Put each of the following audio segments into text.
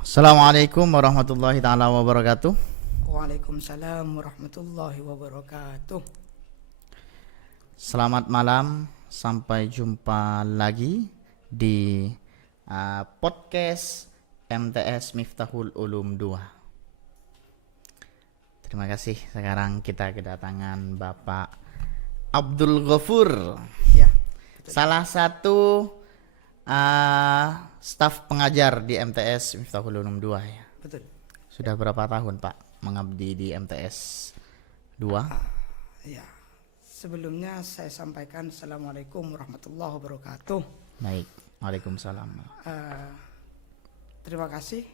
Assalamualaikum warahmatullahi taala wabarakatuh. Waalaikumsalam warahmatullahi wabarakatuh. Selamat malam, sampai jumpa lagi di podcast MTS Miftahul Ulum 2. Terima kasih. Sekarang kita kedatangan Bapak Abdul Ghafur, Ya, salah satu staf pengajar di MTS Miftahul Ulum 2 ya. betul. Sudah berapa tahun Pak mengabdi di MTS 2? Ya. Sebelumnya saya sampaikan Assalamualaikum warahmatullahi wabarakatuh. Baik, waalaikumsalam. Terima kasih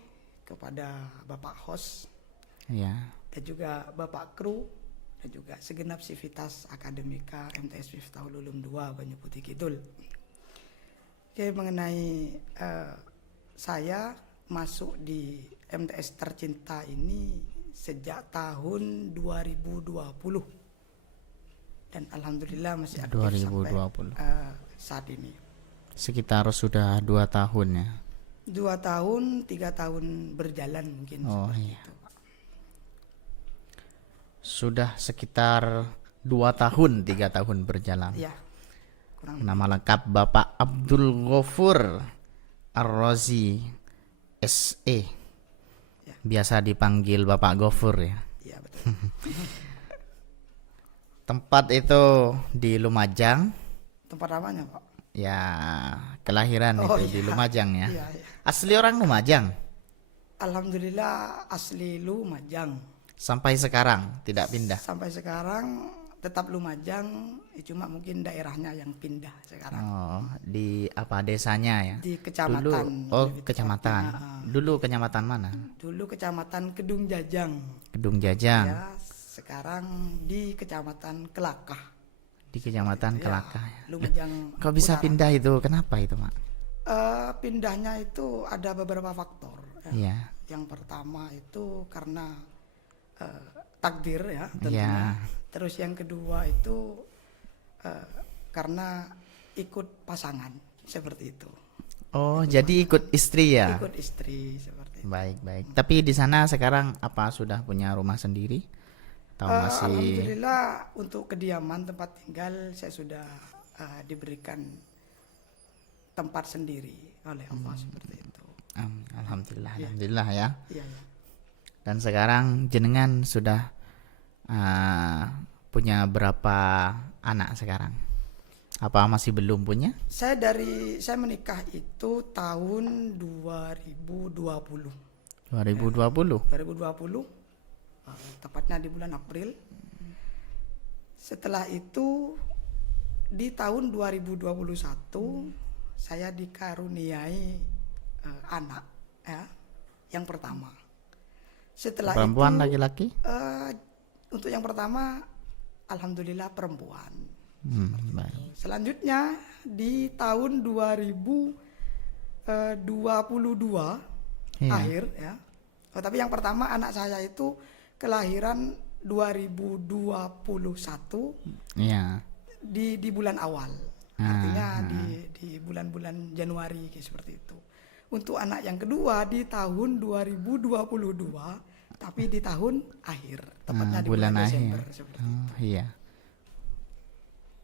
kepada Bapak host Ya, dan juga Bapak kru dan juga segenap sivitas akademika MTS Miftahul Ulum 2 Banyu Putih Kidul. Oke, mengenai saya masuk di MTS tercinta ini sejak tahun 2020 dan alhamdulillah masih aktif 2020. sampai saat ini. Sekitar sudah 2 tahun ya. 2 tahun, 3 tahun berjalan mungkin. Oh seperti iya. itu, Pak. Sudah sekitar 2 tahun, 3 tahun berjalan. Ya, kurang Nama lengkap Bapak Abdul Ghafur Ar-Razi SE. Ya. Biasa dipanggil Bapak Ghafur ya. ya betul. Tempat itu di Lumajang. Tempat namanya, Pak. Ya, kelahiran Oh, itu di iya. Lumajang ya. Iya, iya. Asli orang Lumajang. Alhamdulillah asli Lumajang. Sampai sekarang tidak pindah. Sampai sekarang tetap Lumajang, cuma mungkin daerahnya yang pindah sekarang. Oh, di apa desanya ya? Di kecamatan. Dulu, lebih kecamatan. tepatnya. Dulu kecamatan mana? Dulu kecamatan Kedung Jajang. Kedung Jajang. Ya, sekarang di kecamatan Kelakah. Di kecamatan Ya, Kelakah. Lumajang. Kok bisa Utara. pindah itu? Kenapa itu, Mak? Pindahnya itu ada beberapa faktor. Ya. Iya. Yang pertama itu karena takdir ya Iya. tentunya. Terus yang kedua itu karena ikut pasangan seperti itu. Oh, jadi ikut istri ya? Ikut istri seperti itu. Baik, baik. Tapi di sana sekarang apa sudah punya rumah sendiri? Atau masih? Alhamdulillah untuk kediaman tempat tinggal saya sudah diberikan tempat sendiri oleh Allah seperti itu. Alhamdulillah, Iya. alhamdulillah ya. Iya, iya. Dan sekarang jenengan sudah punya berapa anak sekarang? Apa masih belum punya? Saya menikah itu tahun 2020. 2020. 2020 tepatnya di bulan April. Setelah itu di tahun 2021 saya dikaruniai anak ya, yang pertama. Setelah Perempuan, itu laki-laki? untuk yang pertama alhamdulillah perempuan. Baik. Selanjutnya di tahun 2022 Iya. akhir ya. Oh, tapi yang pertama anak saya itu kelahiran 2021 Iya. di bulan awal. Artinya di bulan-bulan Januari kayak seperti itu. Untuk anak yang kedua di tahun 2022 tapi di tahun akhir, tepatnya di bulan Desember akhir. seperti itu. Oh, iya.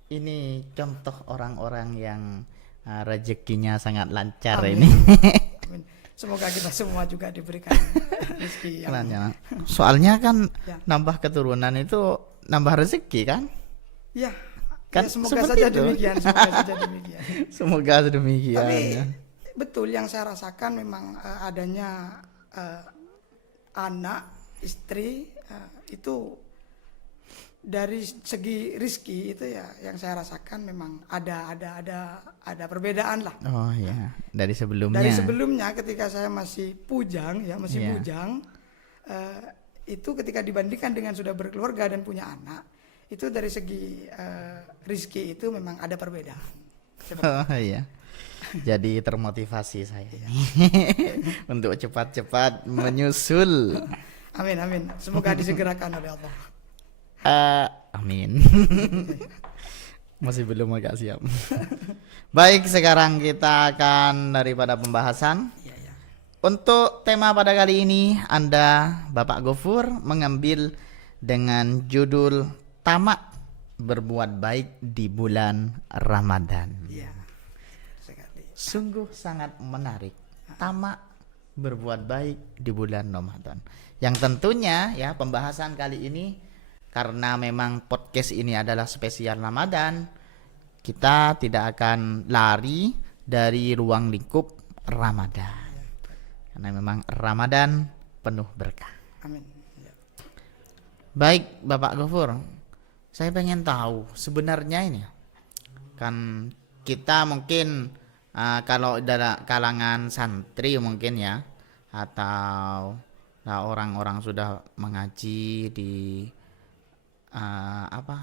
Ini contoh orang-orang yang rezekinya sangat lancar. Amin. ini. Amin. Semoga kita semua juga diberikan rezeki yang Lancar. Soalnya kan Ya. nambah keturunan itu nambah rezeki kan? ya, Kan ya semoga seperti saja itu. demikian, semoga saja demikian. Semoga demikian. Tapi ya. betul yang saya rasakan memang adanya anak, istri itu dari segi rizki itu ya yang saya rasakan memang ada perbedaan lah. Oh iya, dari sebelumnya. Dari sebelumnya ketika saya masih bujang ya, masih Iya. bujang itu ketika dibandingkan dengan sudah berkeluarga dan punya anak, itu dari segi rizki itu memang ada perbedaan. Oh iya. Jadi termotivasi saya untuk cepat-cepat menyusul. Amin, amin. Semoga disegerakan oleh Allah. Amin. Masih belum agak siap. Baik, sekarang kita akan daripada pembahasan Iya, ya. Untuk tema pada kali ini, Anda, Bapak Gofur, mengambil dengan judul Tamak Berbuat Baik di Bulan Ramadan. Iya, sekali. Sungguh sangat menarik. Tamak berbuat baik di bulan Ramadan. Yang tentunya ya pembahasan kali ini, karena memang podcast ini adalah spesial Ramadan, kita tidak akan lari dari ruang lingkup Ramadan. Karena memang Ramadan penuh berkah. Amin. Ya. Baik, Bapak Gofur, saya pengen tahu sebenarnya ini kan kita mungkin kalau dari kalangan santri mungkin ya, atau orang-orang sudah mengaji di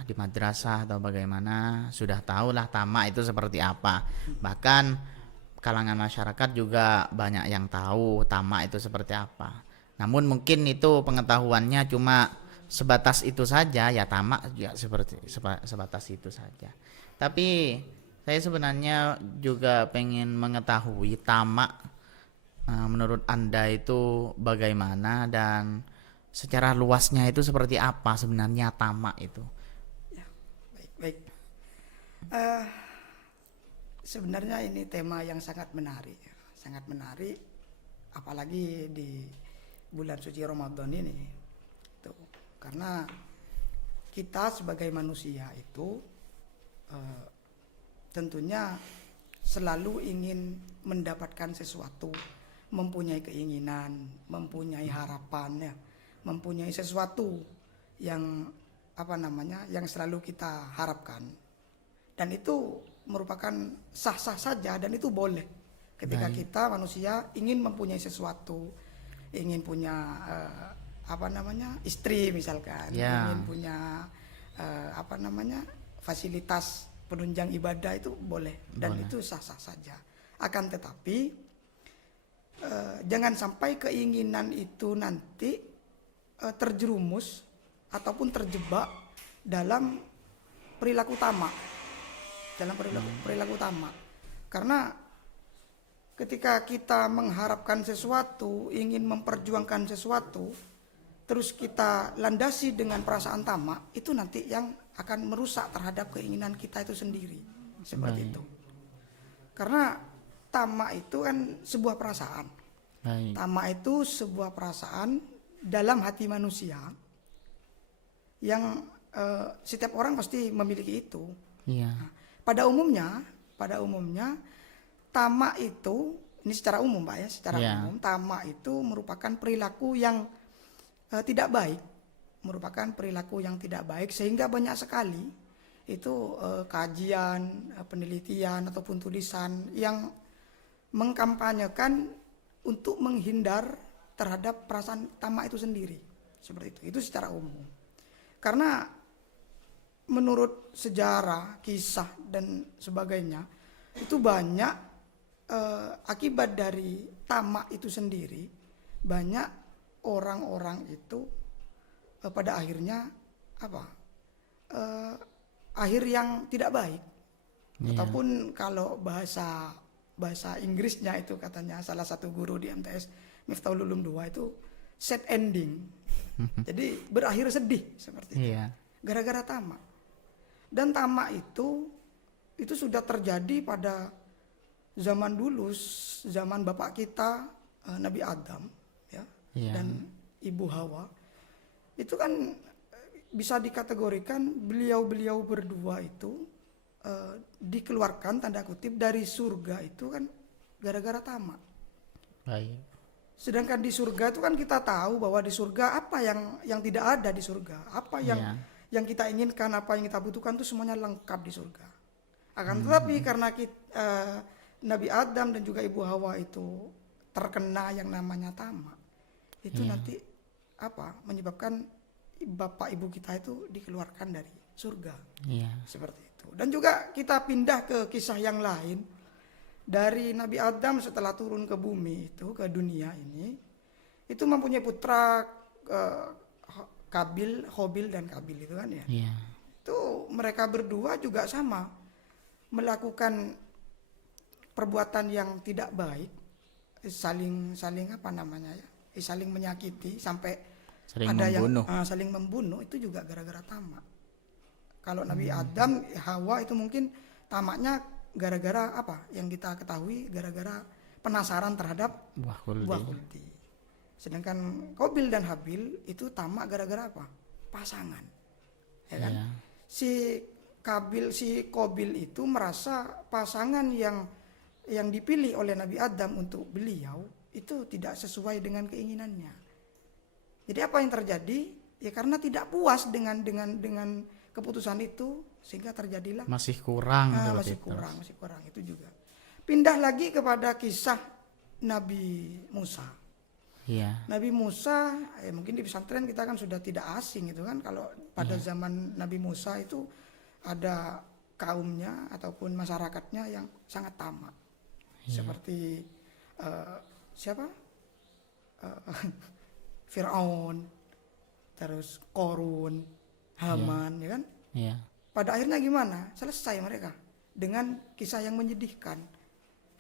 di madrasah atau bagaimana, sudah tahulah tamak itu seperti apa. Bahkan kalangan masyarakat juga banyak yang tahu tamak itu seperti apa. Namun mungkin itu pengetahuannya cuma sebatas itu saja, ya tamak ya seperti sebatas itu saja. Tapi saya sebenarnya juga pengen mengetahui tamak menurut Anda itu bagaimana, dan secara luasnya itu seperti apa sebenarnya tamak itu. Ya, baik. Eh, Sebenarnya ini tema yang sangat menarik, apalagi di bulan suci Ramadan ini. Tuh, karena kita sebagai manusia itu tentunya selalu ingin mendapatkan sesuatu, mempunyai keinginan, mempunyai harapan, ya, mempunyai sesuatu yang yang selalu kita harapkan. Dan itu merupakan sah-sah saja, dan itu boleh ketika kita manusia ingin mempunyai sesuatu, ingin punya istri misalkan, ingin punya fasilitas penunjang ibadah, itu boleh, dan itu sah-sah saja. Akan tetapi jangan sampai keinginan itu nanti terjerumus ataupun terjebak dalam perilaku tamak. Karena ketika kita mengharapkan sesuatu, ingin memperjuangkan sesuatu, terus kita landasi dengan perasaan tamak, itu nanti yang akan merusak terhadap keinginan kita itu sendiri. Seperti itu. Karena tamak itu kan sebuah perasaan. Tamak itu sebuah perasaan dalam hati manusia yang setiap orang pasti memiliki itu. Nah, pada umumnya tamak itu, ini secara umum Pak ya, umum, tamak itu merupakan perilaku yang tidak baik, sehingga banyak sekali itu kajian, penelitian ataupun tulisan yang mengkampanyekan untuk menghindar terhadap perasaan tamak itu sendiri. Seperti itu secara umum. Karena menurut sejarah, kisah dan sebagainya, itu banyak akibat dari tamak itu sendiri. Banyak orang-orang itu pada akhirnya akhir yang tidak baik. Ataupun kalau bahasa Inggrisnya itu katanya salah satu guru di MTS Miftahul Ulum 2 itu sad ending. Jadi berakhir sedih seperti itu. Gara-gara tamak. Dan tamak itu sudah terjadi pada zaman dulu, zaman bapak kita Nabi Adam ya, dan Ibu Hawa. Itu kan bisa dikategorikan beliau berdua itu dikeluarkan tanda kutip dari surga itu kan gara-gara tamak. Sedangkan di surga itu kan kita tahu bahwa di surga apa yang tidak ada di surga, apa yang kita inginkan, apa yang kita butuhkan itu semuanya lengkap di surga. Akan tetapi karena Nabi Adam dan juga Ibu Hawa itu terkena yang namanya tamak, itu nanti menyebabkan bapak ibu kita itu dikeluarkan dari surga. Seperti itu. Dan juga kita pindah ke kisah yang lain dari Nabi Adam setelah turun ke bumi itu, ke dunia ini, itu mempunyai putra Hobil dan Kabil itu kan ya. Itu mereka berdua juga sama melakukan perbuatan yang tidak baik saling apa namanya ya, saling menyakiti sampai Sering ada membunuh. yang saling membunuh, itu juga gara-gara tamak. Kalau Nabi Adam, Hawa itu mungkin tamaknya gara-gara apa? Yang kita ketahui gara-gara penasaran terhadap Buah kuldi. buah kuldi. Sedangkan Qabil dan Habil itu tamak gara-gara apa? Pasangan. Ya kan? Iya. Si Qabil itu merasa pasangan yang dipilih oleh Nabi Adam untuk beliau itu tidak sesuai dengan keinginannya. Jadi apa yang terjadi? Ya karena tidak puas dengan keputusan itu, sehingga terjadilah Masih kurang seperti itu. masih kurang itu juga. Pindah lagi kepada kisah Nabi Musa. Iya. Nabi Musa, mungkin di pesantren kita kan sudah tidak asing itu kan, kalau pada zaman Nabi Musa itu ada kaumnya ataupun masyarakatnya yang sangat tamak. Seperti siapa? Firaun, terus Korun, Haman, ya kan? Iya. Pada akhirnya gimana? Selesai mereka dengan kisah yang menyedihkan.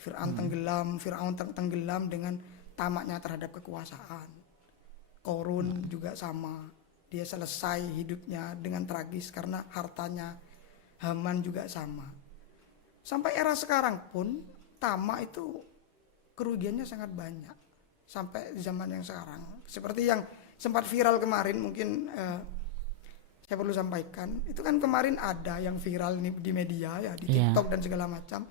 Firaun tenggelam dengan tamaknya terhadap kekuasaan. Korun juga sama. Dia selesai hidupnya dengan tragis karena hartanya. Haman juga sama. Sampai era sekarang pun tamak itu kerugiannya sangat banyak. Sampai zaman yang sekarang. Seperti yang sempat viral kemarin, mungkin saya perlu sampaikan. Itu kan kemarin ada yang viral di media ya, di TikTok dan segala macam.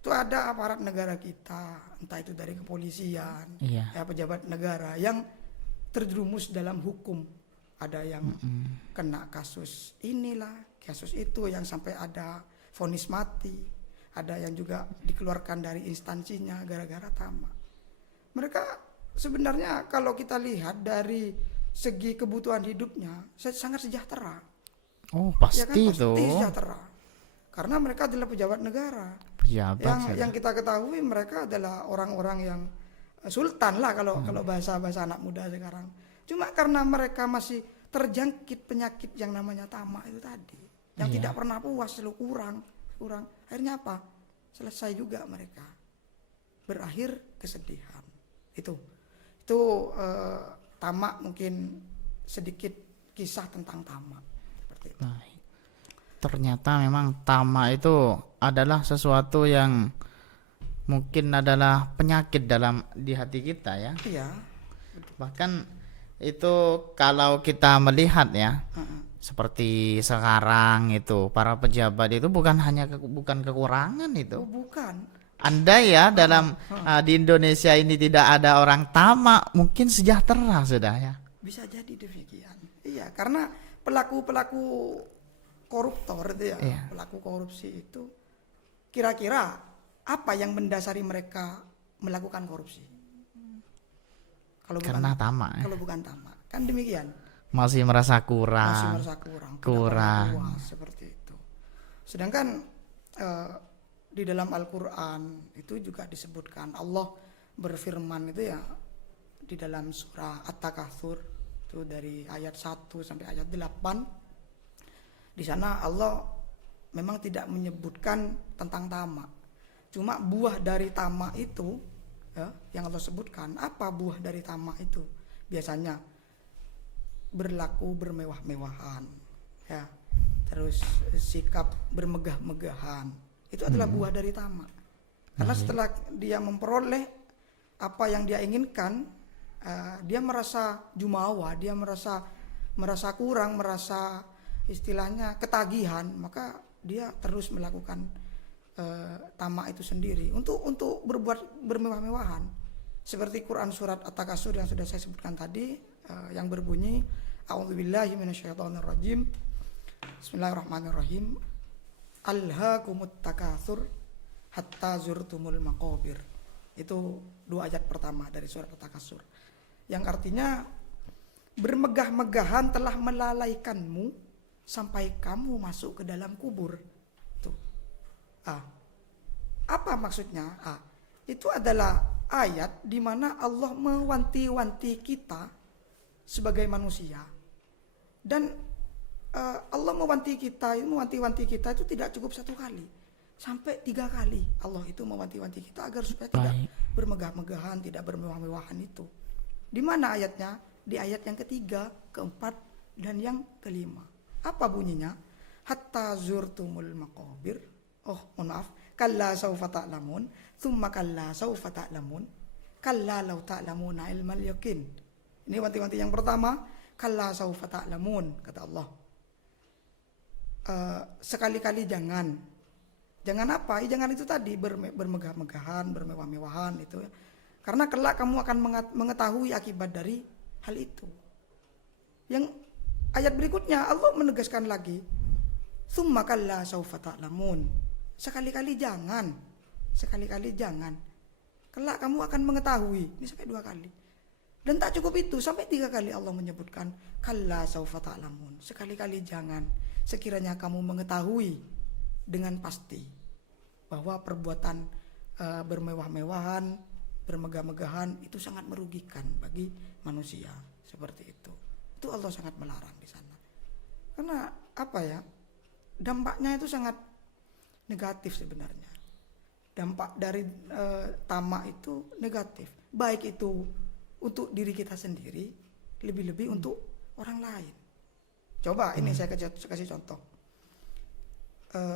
Itu ada aparat negara kita, entah itu dari kepolisian, ya pejabat negara yang terjerumus dalam hukum. Ada yang kena kasus inilah, kasus itu, yang sampai ada vonis mati. Ada yang juga dikeluarkan dari instansinya gara-gara tamak. Mereka sebenarnya kalau kita lihat dari segi kebutuhan hidupnya sangat sejahtera. Oh pasti ya kan? itu. Pasti sejahtera. Karena mereka adalah pejabat negara. Yang kita ketahui mereka adalah orang-orang yang sultan lah kalau bahasa anak muda sekarang. Cuma karena mereka masih terjangkit penyakit yang namanya tamak itu tadi, yang tidak pernah puas, selalu kurang. Akhirnya apa? Selesai juga mereka. Berakhir kesedihan. Itu tamak, mungkin sedikit kisah tentang tamak seperti itu. Ternyata memang tamak itu adalah sesuatu yang mungkin adalah penyakit di hati kita ya. Iya. Bahkan itu kalau kita melihat ya, seperti sekarang itu para pejabat itu bukan kekurangan itu. Oh, bukan. Andai ya dalam di Indonesia ini tidak ada orang tamak, mungkin sejahtera sudah ya. Bisa jadi demikian. Iya, karena pelaku koruptor itu ya, pelaku korupsi itu kira-kira apa yang mendasari mereka melakukan korupsi? Karena tamak. Kalau bukan tamak, kan demikian. Masih merasa kurang. Tidak pernah puas, seperti itu. Sedangkan di dalam Al-Quran itu juga disebutkan, Allah berfirman itu ya di dalam surah At-Takatsur itu dari ayat 1 sampai ayat 8. Di sana Allah memang tidak menyebutkan tentang tamak. Cuma buah dari tamak itu ya, yang Allah sebutkan. Apa buah dari tamak itu? Biasanya berlaku bermewah-mewahan ya. Terus sikap bermegah-megahan. Itu adalah buah dari tamak. Karena setelah dia memperoleh apa yang dia inginkan, dia merasa jumawa, dia merasa kurang, merasa istilahnya ketagihan, maka dia terus melakukan tamak itu sendiri untuk berbuat bermewah-mewahan. Seperti Quran surat At-Takatsur yang sudah saya sebutkan tadi, yang berbunyi A'udzubillahi minasyaitonirrajim. Bismillahirrahmanirrahim. Alhaakumut takatsur hatta zurtumul maqabir. Itu 2 ayat pertama dari surat At-Takatsur. Yang artinya bermegah-megahan telah melalaikanmu sampai kamu masuk ke dalam kubur. Tuh. Apa maksudnya? Itu adalah ayat di mana Allah mewanti-wanti kita sebagai manusia. Dan Allah mewanti-wanti kita itu tidak cukup 1 kali, Sampai 3 kali Allah itu mewanti-wanti kita agar supaya tidak Baik. bermegah-megahan, tidak bermewah-mewahan itu. Di mana ayatnya? Di ayat yang ketiga, keempat, dan yang kelima. Apa bunyinya? Hatta zurtumul maqabir. Oh, mohon maaf. Kalla saufa ta'lamun, thumma kalla saufa ta'lamun. Kalla law ta'lamuna ilmal yaqin. Ini wanti-wanti yang pertama, kalla saufa ta'lamun, kata Allah. Sekali-kali jangan. Jangan apa? Jangan itu tadi bermegah-megahan, bermewah-mewahan itu ya. Karena kelak kamu akan mengetahui akibat dari hal itu. Yang ayat berikutnya Allah menegaskan lagi, tsumma kalla saufa ta'lamun. Sekali-kali jangan. Sekali-kali jangan. Kelak kamu akan mengetahui. Ini sampai 2 kali. Dan tak cukup itu, sampai 3 kali Allah menyebutkan kalla saufa ta'lamun. Sekali-kali jangan. Sekiranya kamu mengetahui dengan pasti bahwa perbuatan bermewah-mewahan, bermegah-megahan itu sangat merugikan bagi manusia, seperti itu. Itu Allah sangat melarang di sana. Karena apa ya? Dampaknya itu sangat negatif sebenarnya. Dampak dari tamak itu negatif. Baik itu untuk diri kita sendiri, lebih-lebih untuk orang lain. Coba ini saya kasih contoh.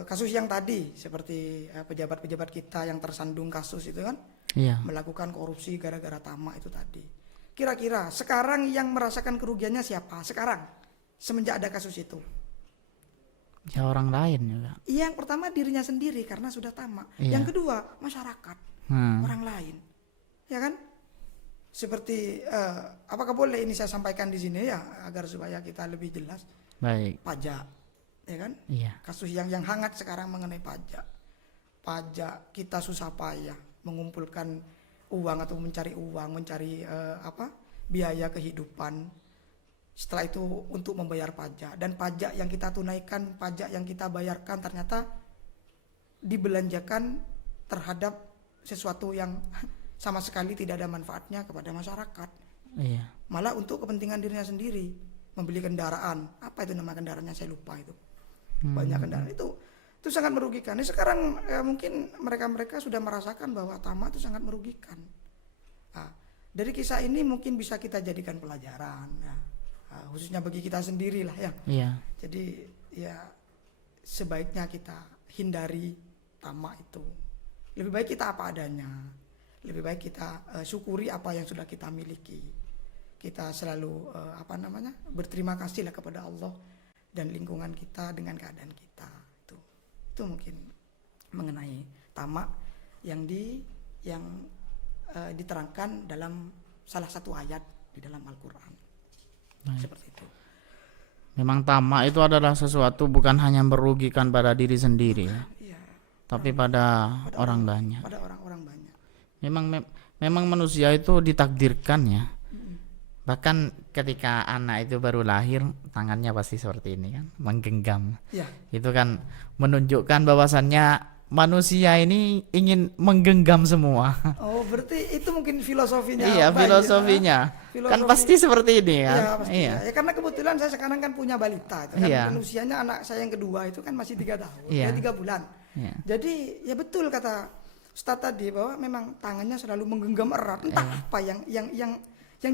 Kasus yang tadi seperti pejabat-pejabat kita yang tersandung kasus itu kan, Iya. melakukan korupsi gara-gara tamak itu tadi. Kira-kira sekarang yang merasakan kerugiannya siapa? Sekarang semenjak ada kasus itu. Ya orang lain juga. Yang pertama dirinya sendiri karena sudah tamak. Iya. Yang kedua masyarakat, orang lain, ya kan? Seperti apakah boleh ini saya sampaikan di sini ya agar supaya kita lebih jelas. Baik. Pajak, ya kan? Iya. Kasus yang hangat sekarang mengenai pajak. Pajak kita susah payah mengumpulkan uang atau mencari uang, mencari biaya kehidupan. Setelah itu untuk membayar pajak, dan pajak yang kita tunaikan, pajak yang kita bayarkan ternyata dibelanjakan terhadap sesuatu yang sama sekali tidak ada manfaatnya kepada masyarakat. Iya. Malah untuk kepentingan dirinya sendiri, membeli kendaraan. Apa itu nama kendaraannya saya lupa itu. Banyak kendaraan itu sangat merugikan. Ini sekarang mungkin mereka sudah merasakan bahwa tamak itu sangat merugikan. Nah, dari kisah ini mungkin bisa kita jadikan pelajaran ya. Khususnya bagi kita sendiri lah ya. Iya. Jadi ya sebaiknya kita hindari tamak itu. Lebih baik kita apa adanya. Lebih baik kita syukuri apa yang sudah kita miliki. Kita selalu berterima kasih lah kepada Allah dan lingkungan kita dengan keadaan kita. Itu mungkin mengenai tamak yang diterangkan dalam salah satu ayat di dalam Al-Quran. Seperti itu. Memang tamak itu adalah sesuatu bukan hanya merugikan pada diri sendiri, ya, Iya, tapi pada orang banyak. pada orang-orang banyak. Memang manusia itu ditakdirkan ya. Bahkan ketika anak itu baru lahir, tangannya pasti seperti ini kan, menggenggam. Iya. Itu kan menunjukkan bahwasannya manusia ini ingin menggenggam semua. Oh, berarti itu mungkin filosofinya. Iya, apa ya? filosofinya. Kan pasti seperti ini kan. Iya, pasti. Iya. Ya, karena kebetulan saya sekarang kan punya balita itu kan. Iya. Usianya anak saya yang kedua itu kan masih 3 tahun, Iya. 3 bulan. Iya. Jadi ya betul kata Ustaz tadi bahwa memang tangannya selalu menggenggam erat. Entah apa yang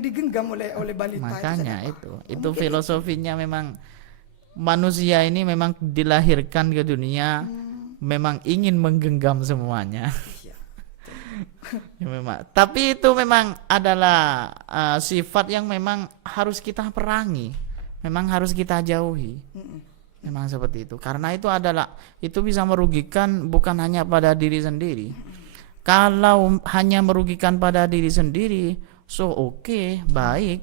digenggam oleh balita. Makanya itu. itu filosofinya memang manusia ini memang dilahirkan ke dunia memang ingin menggenggam semuanya. Iya. Ya, memang. Tapi itu memang adalah sifat yang memang harus kita perangi, memang harus kita jauhi. Memang seperti itu. Karena itu bisa merugikan bukan hanya pada diri sendiri. Kalau hanya merugikan pada diri sendiri, oke, baik,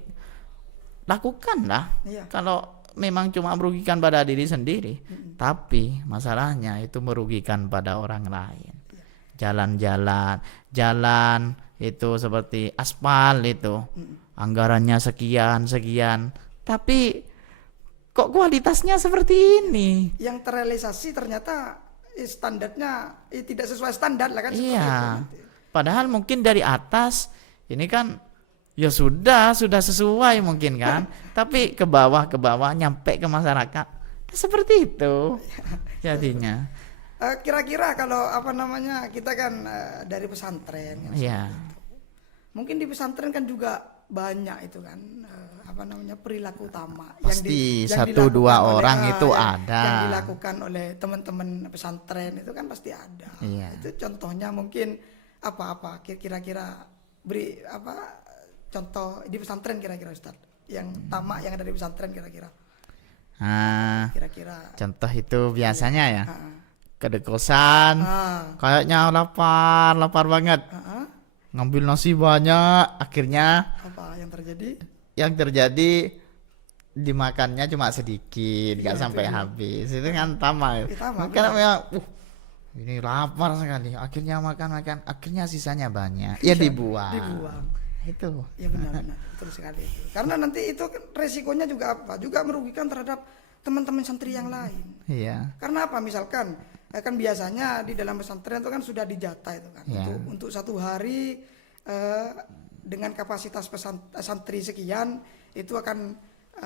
lakukanlah. Iya. Kalau memang cuma merugikan pada diri sendiri, tapi masalahnya itu merugikan pada orang lain. Jalan itu seperti aspal itu, anggarannya sekian, tapi kok kualitasnya seperti ini. Yang terrealisasi ternyata standarnya tidak sesuai standar lah kan. Iya. Padahal mungkin dari atas ini kan ya sudah sesuai mungkin kan, tapi ke bawah nyampe ke masyarakat seperti itu jadinya. Kira-kira kalau apa namanya kita kan dari pesantren kan, Iya. mungkin di pesantren kan juga banyak itu kan apa namanya perilaku tamak Pasti yang satu dilakukan dua oleh, orang itu yang, ada. yang dilakukan oleh teman-teman pesantren itu kan pasti ada. Iya. Itu contohnya mungkin apa-apa kira-kira beri apa contoh di pesantren kira-kira Ustaz yang tamak yang ada di pesantren kira-kira Nah, kira-kira contoh itu biasanya ya ah, ke kosan, ah, kayaknya lapar banget, ah, ah. ngambil nasi banyak, akhirnya Apa yang terjadi? yang terjadi dimakannya cuma sedikit, nggak Iya, sampai itu dia. habis. Itu kan tamak. Tamak, Karena benar. memang, ini lapar sekali. Akhirnya makan, akhirnya sisanya banyak. Ya dibuang. Dibuang. Itu. Ya benar-benar betul sekali itu. Karena nanti itu kan resikonya juga apa? Juga merugikan terhadap teman-teman santri yang lain. Iya. Karena apa? Misalkan kan biasanya di dalam pesantren itu kan sudah dijatah itu kan Ya. untuk satu hari dengan kapasitas santri sekian itu akan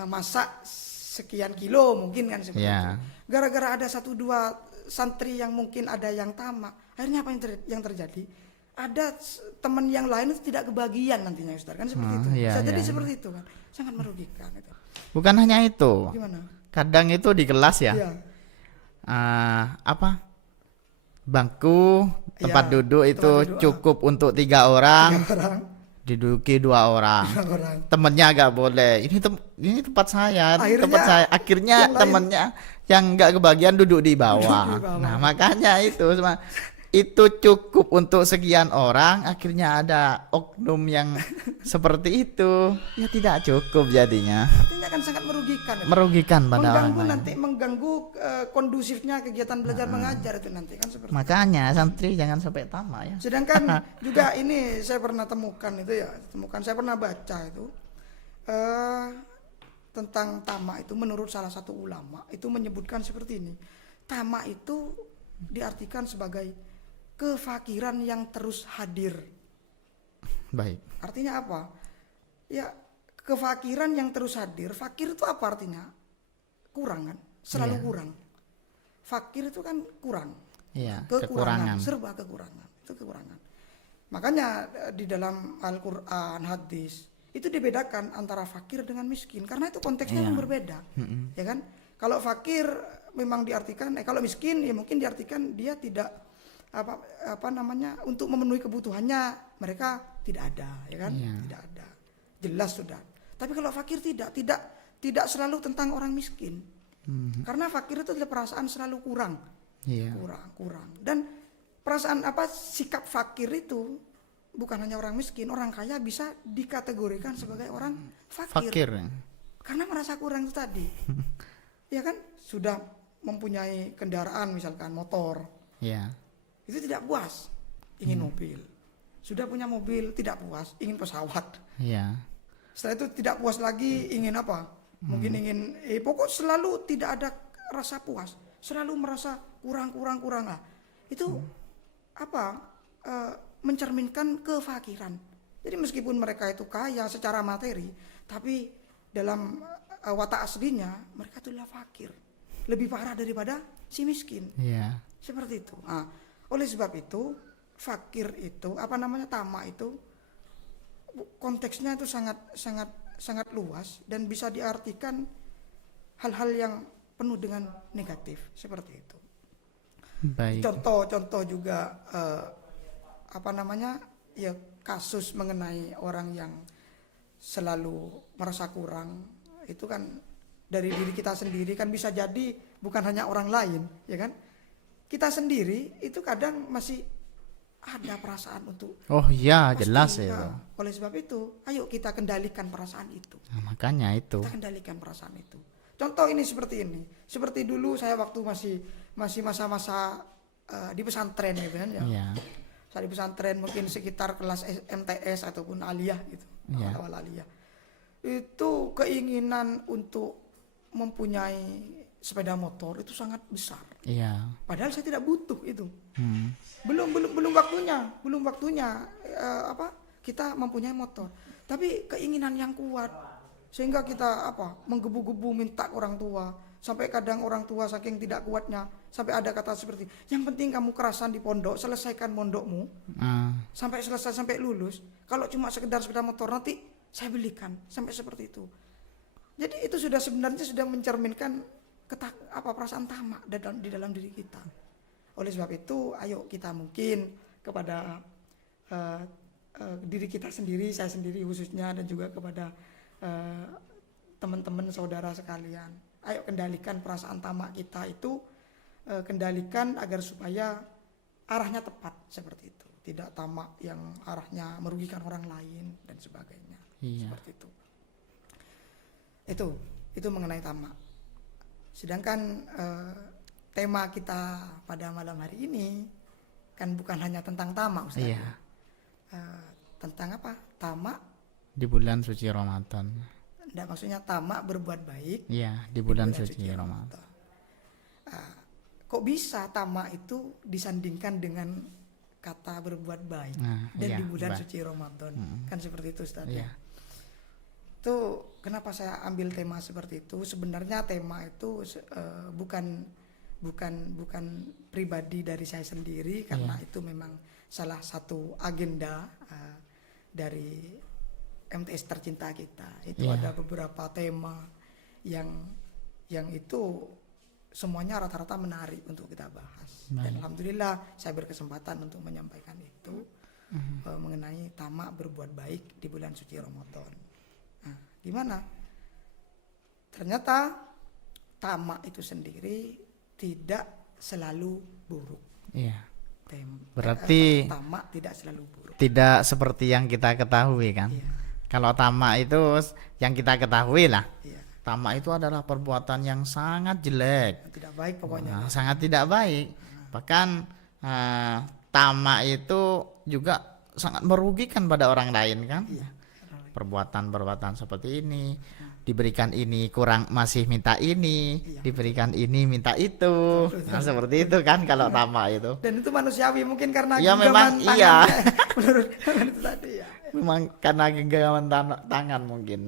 masak sekian kilo mungkin kan seperti Ya. itu. Gara-gara ada satu dua santri yang mungkin ada yang tamak, akhirnya apa yang terjadi? Ada teman yang lain itu tidak kebagian nantinya Ustaz kan seperti itu. Iya, Bisa jadi iya. seperti itu kan. Sangat merugikan itu. Bukan hanya itu. Gimana? Kadang itu di kelas ya. Iya. Apa? Bangku tempat Iya, duduk itu tempat duduk, cukup untuk 3 orang, Orang, diduduki 2 orang. orang. Temennya agak boleh. Ini tempat saya, Akhirnya tempat saya. Akhirnya yang lain- temennya yang nggak kebagian duduk di bawah. Duduk di bawah. Nah makanya itu cukup untuk sekian orang. Akhirnya ada oknum yang seperti itu. Ya tidak cukup jadinya. Artinya kan sangat merugikan. Itu. Merugikan pada orang Mengganggu lain. nanti mengganggu kondusifnya kegiatan belajar mengajar itu nanti kan seperti. Makanya santri jangan sampai tamak ya. Sedangkan juga ini saya pernah temukan itu ya, saya pernah baca itu tentang tamak itu menurut salah satu ulama itu menyebutkan seperti ini. Tamak itu diartikan sebagai kefakiran yang terus hadir. Baik. Artinya apa? Ya kefakiran yang terus hadir. Fakir itu apa artinya? Kurang kan? Selalu Iya. kurang. Fakir itu kan kurang. Iya, Kekurangan, kekurangan. serba kekurangan. Itu kekurangan. Makanya di dalam Al-Qur'an, hadis itu dibedakan antara fakir dengan miskin karena itu konteksnya Iya. yang berbeda. Ya kan? Kalau fakir memang diartikan kalau miskin ya mungkin diartikan dia tidak apa namanya untuk memenuhi kebutuhannya mereka tidak ada, ya kan? Iya. Tidak ada. Jelas sudah. Tapi kalau fakir tidak selalu tentang orang miskin. Karena fakir itu adalah perasaan selalu kurang. Iya. Kurang. Dan perasaan sikap fakir itu bukan hanya orang miskin, orang kaya bisa dikategorikan sebagai orang fakir. Fakir. Karena merasa kurang itu tadi. Ya kan? Sudah mempunyai kendaraan misalkan motor, Iya. itu tidak puas, ingin mobil. Sudah punya mobil tidak puas, ingin pesawat. Iya. Setelah itu tidak puas lagi, ingin apa? Mungkin ingin pokok selalu tidak ada rasa puas, selalu merasa kurang lah. Itu mencerminkan kefakiran. Jadi meskipun mereka itu kaya secara materi, tapi dalam watak aslinya mereka itu adalah fakir. Lebih parah daripada si miskin. Iya. Seperti itu. Nah, oleh sebab itu fakir itu tamak itu konteksnya itu sangat luas dan bisa diartikan hal-hal yang penuh dengan negatif seperti itu. Baik. Contoh juga ya kasus mengenai orang yang selalu merasa kurang itu kan dari diri kita sendiri kan bisa jadi bukan hanya orang lain, ya kan? Kita sendiri itu kadang masih ada perasaan untuk Oh iya, jelas pasti, itu. oleh sebab itu, ayo kita kendalikan perasaan itu. Nah, makanya itu. Kita kendalikan perasaan itu. Contoh ini seperti ini. Seperti dulu saya waktu masih masa-masa di pesantren gitu kan ya. Iya. Saya di pesantren mungkin sekitar kelas MTS ataupun aliyah gitu. Iya. Awal aliyah. Itu keinginan untuk mempunyai sepeda motor itu sangat besar. Iya. Padahal saya tidak butuh itu. Hmm. Belum waktunya kita mempunyai motor. Tapi keinginan yang kuat sehingga kita menggebu-gebu minta orang tua Sampai kadang orang tua saking tidak kuatnya, sampai ada kata seperti, yang penting kamu kerasan di pondok, selesaikan mondokmu, sampai selesai, sampai lulus. Kalau cuma sekedar sepeda motor nanti saya belikan, sampai seperti itu. Jadi itu sudah sebenarnya sudah mencerminkan perasaan tamak di dalam diri kita. Oleh sebab itu, ayo kita mungkin kepada diri kita sendiri, saya sendiri khususnya, dan juga kepada teman-teman saudara sekalian, ayo kendalikan perasaan tamak kita itu, kendalikan agar supaya arahnya tepat seperti itu, tidak tamak yang arahnya merugikan orang lain dan sebagainya. Seperti itu mengenai tamak. Sedangkan tema kita pada malam hari ini kan bukan hanya tentang tamak, Ustaz. Tentang apa? Tamak di bulan suci Ramadan. Enggak, maksudnya tamak berbuat baik. Iya, di bulan suci Ramadan. Kok bisa tamak itu disandingkan dengan kata berbuat baik dan di bulan suci Ramadan? Kan seperti itu, Ustaz. Itu kenapa saya ambil tema seperti itu? Sebenarnya tema itu bukan pribadi dari saya sendiri, karena itu memang salah satu agenda dari MTS tercinta kita. Itu ada beberapa tema yang itu semuanya rata-rata menarik untuk kita bahas. Dan alhamdulillah saya berkesempatan untuk menyampaikan itu mengenai tamak berbuat baik di bulan suci Ramadan. Nah, gimana? Ternyata tamak itu sendiri tidak selalu buruk. Berarti tamak tidak selalu buruk. Tidak seperti yang kita ketahui kan? Kalau tamak itu yang kita ketahui lah. Tamak itu adalah perbuatan yang sangat jelek. Tidak baik pokoknya. Sangat tidak baik. Bahkan tamak itu juga sangat merugikan pada orang lain kan? Perbuatan-perbuatan seperti ini, diberikan ini kurang masih minta ini, diberikan ini minta itu. Seperti itu kan kalau tamak itu. Dan itu manusiawi mungkin karena memang menurut itu tadi memang karena genggaman tangan mungkin.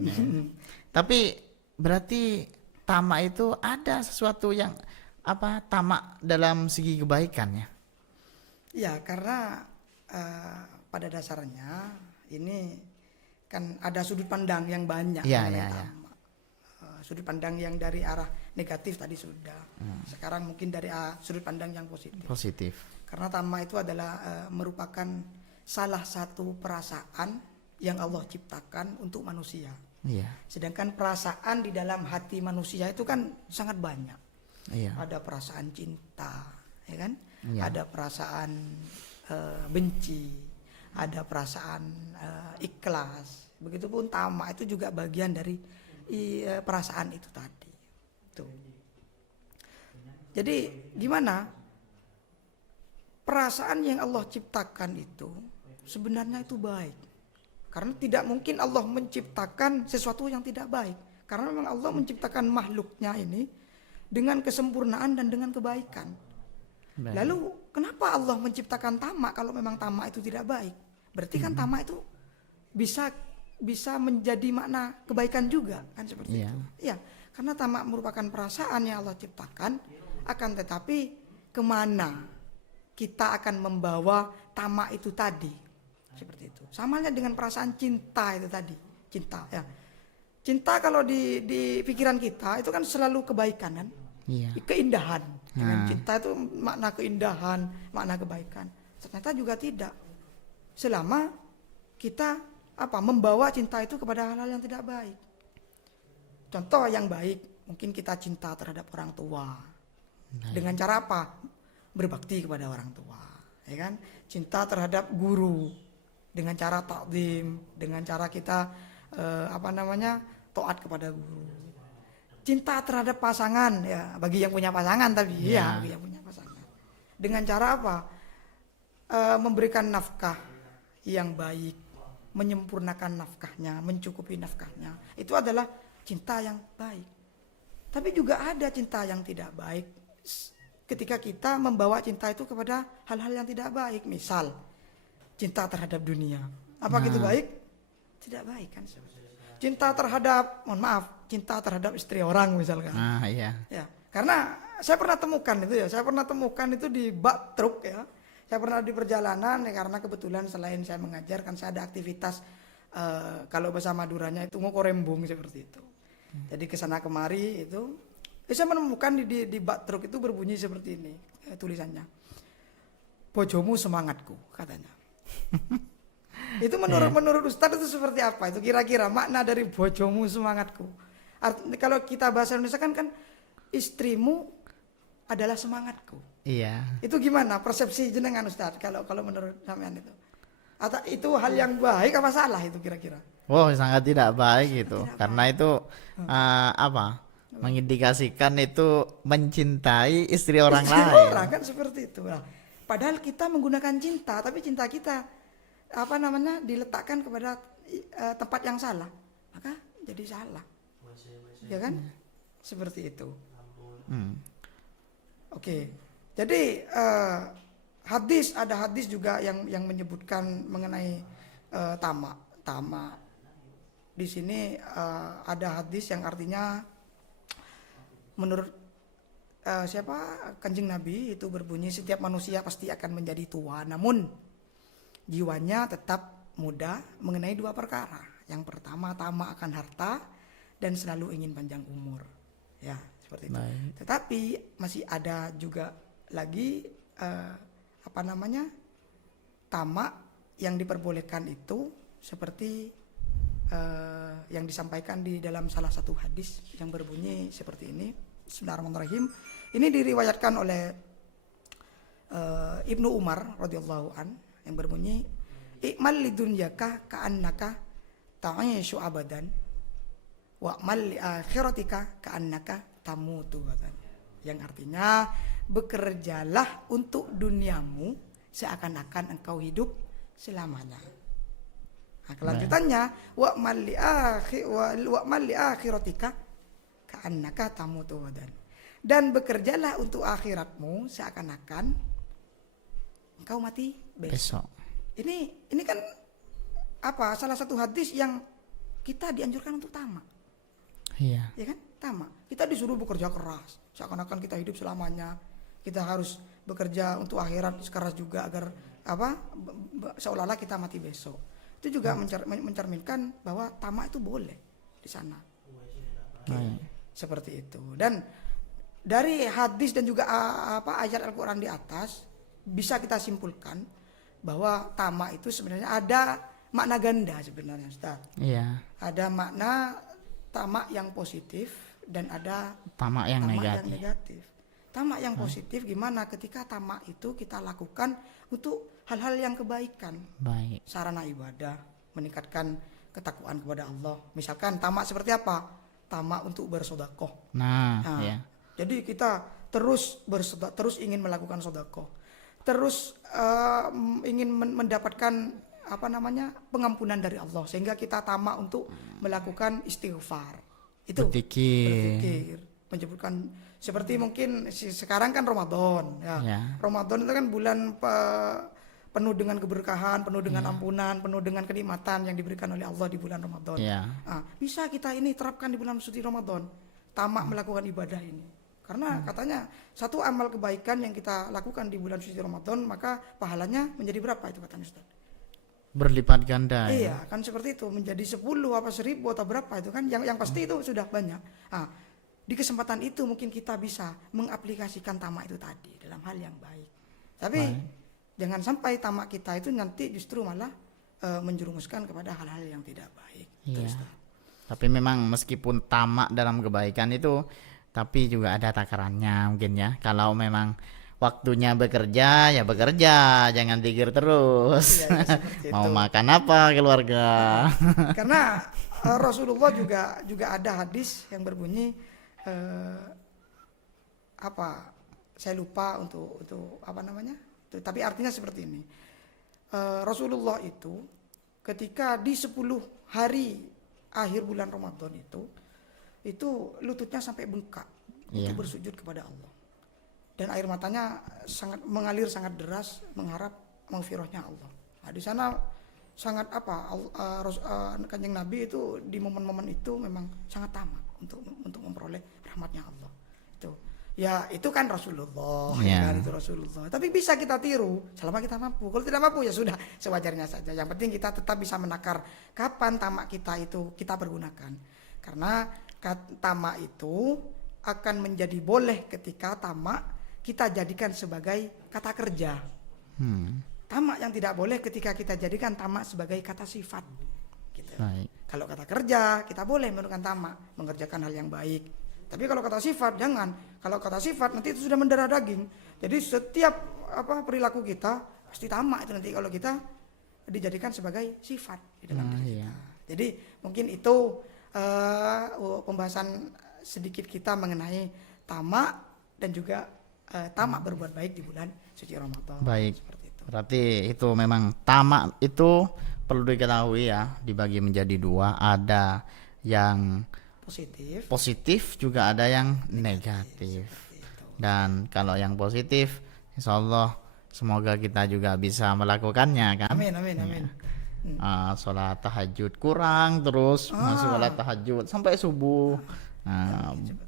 Tapi berarti tamak itu ada sesuatu yang tamak dalam segi kebaikannya. Ya, karena pada dasarnya ini kan ada sudut pandang yang banyak. Tamak. Sudut pandang yang dari arah negatif tadi sudah. Sekarang mungkin dari sudut pandang yang positif. Karena tamak itu adalah merupakan salah satu perasaan yang Allah ciptakan untuk manusia. Sedangkan perasaan di dalam hati manusia itu kan sangat banyak. Ada perasaan cinta, ya kan? Ada perasaan benci, ada perasaan ikhlas. Begitupun tamak itu juga bagian dari perasaan itu tadi. Jadi gimana? Perasaan yang Allah ciptakan itu sebenarnya itu baik. Karena tidak mungkin Allah menciptakan sesuatu yang tidak baik. Karena memang Allah menciptakan makhluknya ini dengan kesempurnaan dan dengan kebaikan. Lalu kenapa Allah menciptakan tamak kalau memang tamak itu tidak baik? Berarti kan tamak itu bisa menjadi makna kebaikan juga kan seperti itu. Ya, karena tamak merupakan perasaan yang Allah ciptakan, akan tetapi kemana kita akan membawa tamak itu tadi, seperti itu. Samanya dengan perasaan cinta itu tadi, cinta ya. Cinta kalau di pikiran kita itu kan selalu kebaikan kan, keindahan. Dengan cinta itu makna keindahan, makna kebaikan. Ternyata juga tidak. Selama kita membawa cinta itu kepada hal-hal yang tidak baik. Contoh yang baik, mungkin kita cinta terhadap orang tua. Dengan cara apa? Berbakti kepada orang tua, ya kan? Cinta terhadap guru dengan cara takdim, dengan cara kita taat kepada guru. Cinta terhadap pasangan, ya bagi yang punya pasangan bagi yang punya pasangan. Dengan cara apa? Memberikan nafkah yang baik, menyempurnakan nafkahnya, mencukupi nafkahnya. Itu adalah cinta yang baik. Tapi juga ada cinta yang tidak baik ketika kita membawa cinta itu kepada hal-hal yang tidak baik. Misal cinta terhadap dunia. Apa gitu baik? Tidak baik kan. Cinta terhadap, mohon maaf, cinta terhadap istri orang misalkan. Iya. Ya, karena saya pernah temukan itu ya, saya pernah temukan itu di bak truk ya. Saya pernah di perjalanan ya, karena kebetulan selain saya mengajar kan saya ada aktivitas kalau bahasa Maduranya itu ngokorembung seperti itu. Jadi kesana kemari itu, saya menemukan di bak truk itu berbunyi seperti ini tulisannya. Bojomu semangatku katanya. Itu menurut Ustadz itu seperti apa? Itu kira-kira makna dari bojomu semangatku. Kalau kita bahasa Indonesia kan istrimu adalah semangatku. Iya. Itu gimana persepsi jenengan Ustadz kalau menurut sampean itu? Atau itu hal yang baik apa salah itu kira-kira? Wow, sangat tidak baik itu. Karena itu apa? Mengindikasikan itu mencintai istri orang Istri lain. orang kan seperti itu. Nah, padahal kita menggunakan cinta, tapi cinta kita diletakkan kepada tempat yang salah, maka jadi salah, ya kan? Seperti itu. Oke. Jadi ada hadis juga yang menyebutkan mengenai tamak. Di sini ada hadis yang artinya menurut Kanjeng Nabi itu berbunyi setiap manusia pasti akan menjadi tua, namun jiwanya tetap muda mengenai dua perkara. Yang pertama tamak akan harta dan selalu ingin panjang umur. Ya, seperti itu. Baik. Tetapi masih ada juga lagi tamak yang diperbolehkan itu seperti yang disampaikan di dalam salah satu hadis yang berbunyi seperti ini. Bismillahirrahmanirrahim. Ini diriwayatkan oleh Ibnu Umar radhiyallahu an yang berbunyi i'mal lidunyaka ka'annaka ta'ishu abadan wa'mal li akhiratika ka'annaka tamutu, yang artinya bekerjalah untuk duniamu seakan-akan engkau hidup selamanya. Nah, kelanjutannya wa'mal li akhiratika ka'annaka tamutu dan bekerjalah untuk akhiratmu seakan-akan engkau mati besok. Ini kan salah satu hadis yang kita dianjurkan untuk tamak. Iya. Ya kan? Tamak. Kita disuruh bekerja keras, seakan-akan kita hidup selamanya. Kita harus bekerja untuk akhirat keras juga agar seolah-olah kita mati besok. Itu juga mencerminkan bahwa tamak itu boleh di sana. Seperti itu. Dan dari hadis dan juga ayat Al-Qur'an di atas bisa kita simpulkan bahwa tamak itu sebenarnya ada makna ganda sebenarnya, Ustaz. Iya. Ada makna tamak yang positif dan ada Tamak yang negatif. Tamak yang positif gimana ketika tamak itu kita lakukan untuk hal-hal yang kebaikan. Baik. Sarana ibadah, meningkatkan ketakwaan kepada Allah. Misalkan tamak seperti apa? Tamak untuk bersedekah. Nah, ya. Jadi kita terus ingin melakukan sedekah. Terus ingin mendapatkan pengampunan dari Allah, sehingga kita tamak untuk melakukan istighfar. Itu berpikir, menyebutkan seperti mungkin sekarang kan Ramadan ya. Ramadan itu kan bulan penuh dengan keberkahan, penuh dengan ampunan, penuh dengan kenikmatan yang diberikan oleh Allah di bulan Ramadan. Bisa kita ini terapkan di bulan suci Ramadan, tamak melakukan ibadah ini. Karena katanya satu amal kebaikan yang kita lakukan di bulan suci Ramadan, maka pahalanya menjadi berapa itu katanya Ustaz? Berlipat ganda. Iya, kan seperti itu, menjadi 10 apa 1000 atau berapa itu kan yang pasti itu sudah banyak. Di kesempatan itu mungkin kita bisa mengaplikasikan tamak itu tadi dalam hal yang baik. Tapi jangan sampai tamak kita itu nanti justru malah menjerumuskan kepada hal-hal yang tidak baik. Iya. Tapi memang meskipun tamak dalam kebaikan itu, tapi juga ada takarannya mungkin ya. Kalau memang waktunya bekerja, ya bekerja, jangan pikir terus. Mau makan apa keluarga. Karena Rasulullah juga ada hadis yang berbunyi saya lupa untuk tapi artinya seperti ini. Rasulullah itu ketika di 10 hari akhir bulan Ramadan itu lututnya sampai bengkak untuk bersujud kepada Allah, dan air matanya mengalir sangat deras mengharap maghfirahnya Allah. Di sana sangat Kanjeng Nabi itu di momen-momen itu memang sangat tamak untuk memperoleh rahmatnya Allah. Itu ya, itu kan Rasulullah, ya kan, itu Rasulullah. Tapi bisa kita tiru selama kita mampu. Kalau tidak mampu ya sudah, sewajarnya saja. Yang penting kita tetap bisa menakar kapan tamak kita itu kita pergunakan. Karena tamak itu akan menjadi boleh ketika tamak kita jadikan sebagai kata kerja. Tamak yang tidak boleh ketika kita jadikan tamak sebagai kata sifat. Gitu. Kalau kata kerja kita boleh menggunakan tamak, mengerjakan hal yang baik. Tapi kalau kata sifat jangan. Kalau kata sifat nanti itu sudah mendarah daging. Jadi setiap perilaku kita pasti tamak itu nanti kalau kita dijadikan sebagai sifat di dalam diri kita. Jadi mungkin itu pembahasan sedikit kita mengenai tamak dan juga tamak berbuat baik di bulan suci Ramadan. Baik. Berarti itu memang tamak itu perlu diketahui ya, dibagi menjadi dua, ada yang positif juga ada yang negatif. Dan kalau yang positif, insya Allah semoga kita juga bisa melakukannya kan. Amin. Sholat tahajud kurang terus masuk sholat tahajud sampai subuh.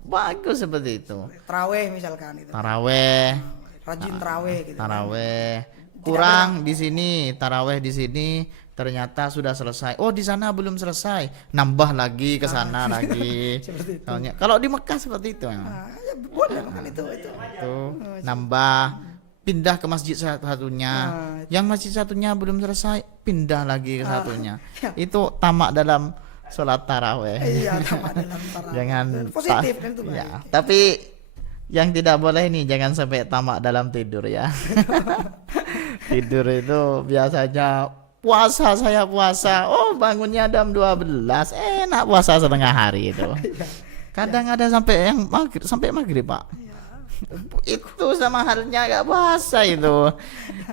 Bagus seperti itu. Taraweh misalkan itu. Taraweh. Rajin taraweh gitu. Taraweh. Kurang di sini, taraweh di sini ternyata sudah selesai. Oh, di sana belum selesai. Nambah lagi ke sana lagi. Seperti itu. Kalau di Mekah seperti itu. Ya, boleh kan itu. Nambah, pindah ke masjid satunya. Yang masjid satunya belum selesai, pindah lagi ke satunya. Itu tamak dalam sholat taraweh. Iya, tamak dalam taraweh. Jangan positif kan itu. Ya, tapi yang tidak boleh nih, jangan sampai tamak dalam tidur ya. Tidur itu biasanya saya puasa. Oh, bangunnya jam 12. Enak puasa setengah hari itu. Kadang ada sampai yang sampai maghrib, Pak. Itu sama halnya gak puasa itu.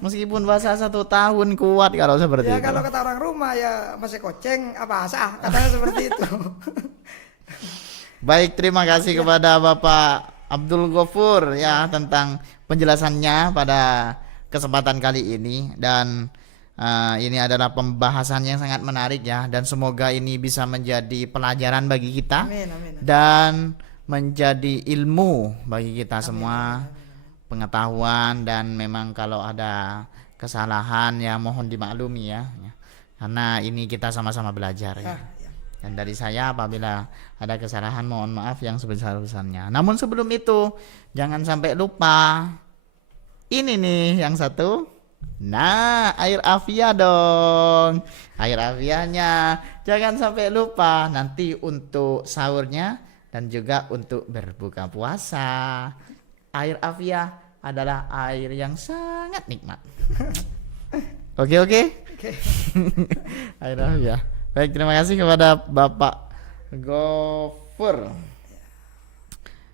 Meskipun puasa 1 tahun kuat kalau seperti itu. Ya kalau kata orang rumah ya masih koceng apa sah, katanya seperti itu. Baik, terima kasih kepada Bapak Abdul Ghafur ya tentang penjelasannya pada kesempatan kali ini. Dan ini adalah pembahasan yang sangat menarik ya, dan semoga ini bisa menjadi pelajaran bagi kita. Amin. Dan menjadi ilmu bagi kita semua, pengetahuan. Dan memang kalau ada kesalahan ya mohon dimaklumi ya, karena ini kita sama-sama belajar ya. Dan dari saya apabila ada kesalahan mohon maaf yang sebesar-besarnya. Namun sebelum itu jangan sampai lupa ini nih yang satu. Nah, air Afia dong. Air Afianya jangan sampai lupa nanti untuk sahurnya dan juga untuk berbuka puasa. Air Afia adalah air yang sangat nikmat. Oke. Air Afia. Baik, terima kasih kepada Bapak Ghafur.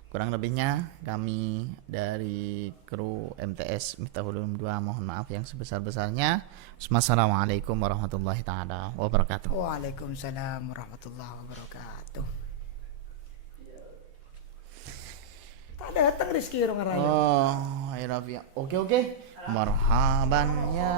Kurang lebihnya kami dari kru MTS Miftahul Ulum 2 mohon maaf yang sebesar-besarnya. Assalamualaikum warahmatullahi taala wabarakatuh. Waalaikumsalam warahmatullahi wabarakatuh. Tak datang Rizky Rongaraya. Oh, Air Afia. Oke. Marhaban ya.